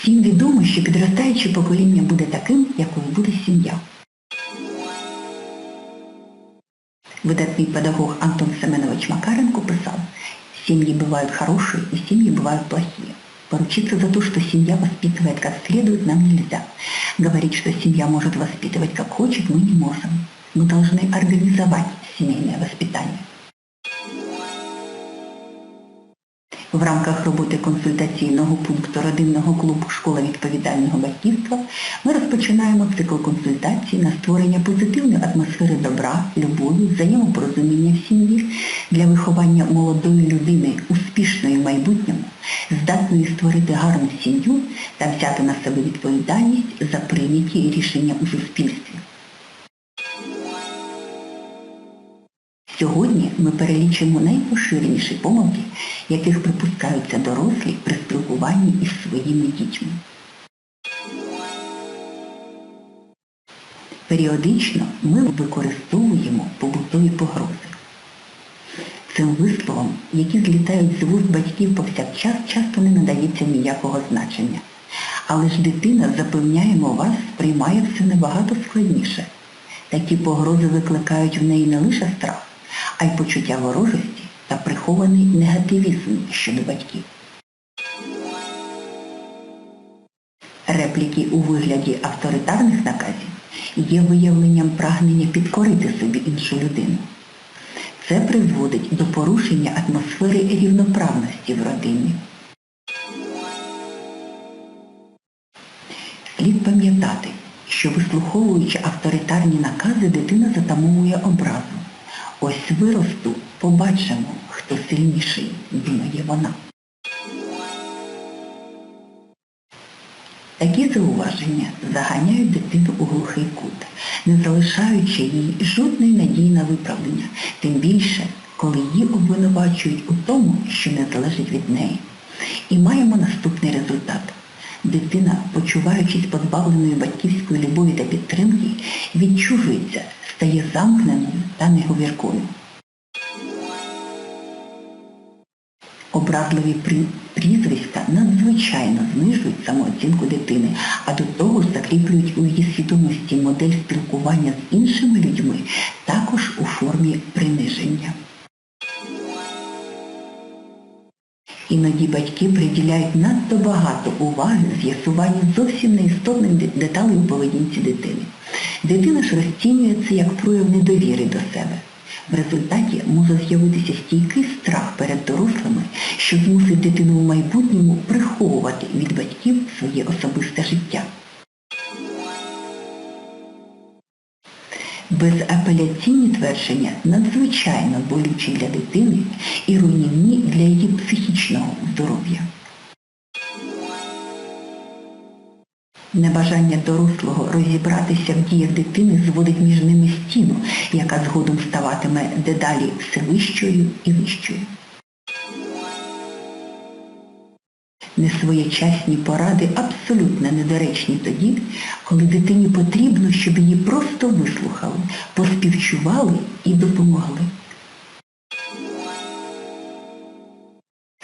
Всім відомо, що підростаюче покоління буде таким, якою буде сім'я. Видатний педагог Антон Семенович Макаренко писал, «Семьи бывают хорошие и семьи бывают плохие. Поручиться за то, что семья воспитывает как следует, нам нельзя. Говорить, что семья может воспитывать как хочет, мы не можем. Мы должны организовать семейное воспитание. В рамках роботи консультаційного пункту родинного клубу Школа відповідального батьківства ми розпочинаємо цикл консультацій на створення позитивної атмосфери добра, любові, взаємопорозуміння в сім'ї для виховання молодої людини успішної в майбутньому, здатної створити гарну сім'ю та взяти на себе відповідальність за прийняті рішення у суспільстві. Сьогодні ми перелічимо найпоширеніші помилки, яких припускаються дорослі при спілкуванні із своїми дітьми. Періодично ми використовуємо побутові погрози. Цим висловам, які злітають з вуст батьків повсякчас, часто не надається ніякого значення. Але ж дитина, запевняємо вас, сприймає все набагато складніше. Такі погрози викликають в неї не лише страх, а й почуття ворожості та прихований негативізм щодо батьків. Репліки у вигляді авторитарних наказів є виявленням прагнення підкорити собі іншу людину. Це призводить до порушення атмосфери рівноправності в родині. Слід пам'ятати, що вислуховуючи авторитарні накази, дитина затамовує образу. Ось виросту, побачимо, хто сильніший, думає вона. Такі зауваження заганяють дитину у глухий кут, не залишаючи їй жодної надії на виправлення, тим більше, коли її обвинувачують у тому, що не залежить від неї. І маємо наступний результат. Дитина, почуваючись позбавленою батьківської любові та підтримки, відчужується, стає замкненою та неговіркою. Образливі прізвиська надзвичайно знижують самооцінку дитини, а до того закріплюють у її свідомості модель спілкування з іншими людьми також у формі приниження. Іноді батьки приділяють надто багато уваги з'ясуванню зовсім неістотних деталей у поведінці дитини. Дитина ж розцінює це як прояв недовіри до себе. В результаті може з'явитися стійкий страх перед дорослими, що змусить дитину в майбутньому приховувати від батьків своє особисте життя. Безапеляційні твердження надзвичайно болючі для дитини і руйнівні для її психічного здоров'я. Небажання дорослого розібратися в діях дитини зводить між ними стіну, яка згодом ставатиме дедалі все вищою і вищою. Несвоєчасні поради абсолютно недоречні тоді, коли дитині потрібно, щоб її просто вислухали, поспівчували і допомогли.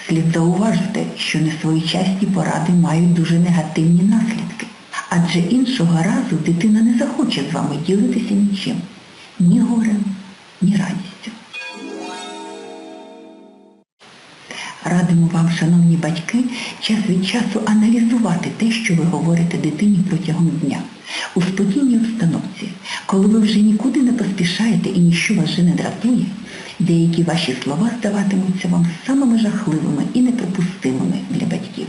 Слід зауважити, що несвоєчасні поради мають дуже негативні наслідки, адже іншого разу дитина не захоче з вами ділитися нічим, ні горем, ні радістю. Радимо вам, шановні батьки, час від часу аналізувати те, що ви говорите дитині протягом дня. У спокійній обстановці, коли ви вже нікуди не поспішаєте і ніщо вас вже не дратує, деякі ваші слова здаватимуться вам самими жахливими і неприпустимими для батьків.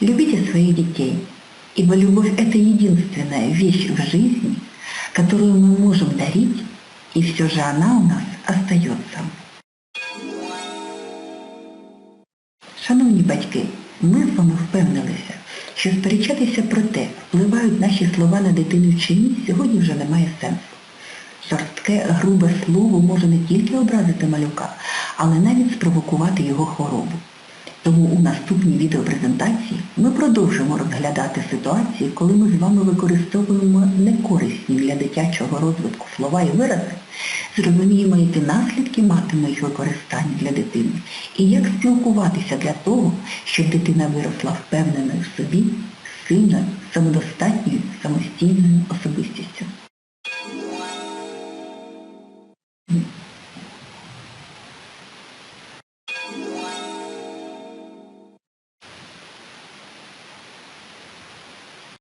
Любите своих детей, ибо любовь – это единственная вещь в жизни, которую мы можем дарить, и все же она у нас остается. Шановні батьки, ми з вами впевнилися, що сперечатися про те, впливають наші слова на дитину чи ні, сьогодні вже немає сенсу. Жорстке, грубе слово може не тільки образити малюка, але навіть спровокувати його хворобу. Тому у наступній відеопрезентації ми продовжимо розглядати ситуації, коли ми з вами використовуємо некорисні для дитячого розвитку слова і вирази, зрозуміємо, які наслідки матиме їх використання для дитини, і як спілкуватися для того, щоб дитина виросла впевненою в собі, сильною, самодостатньою, самостійною особистістю.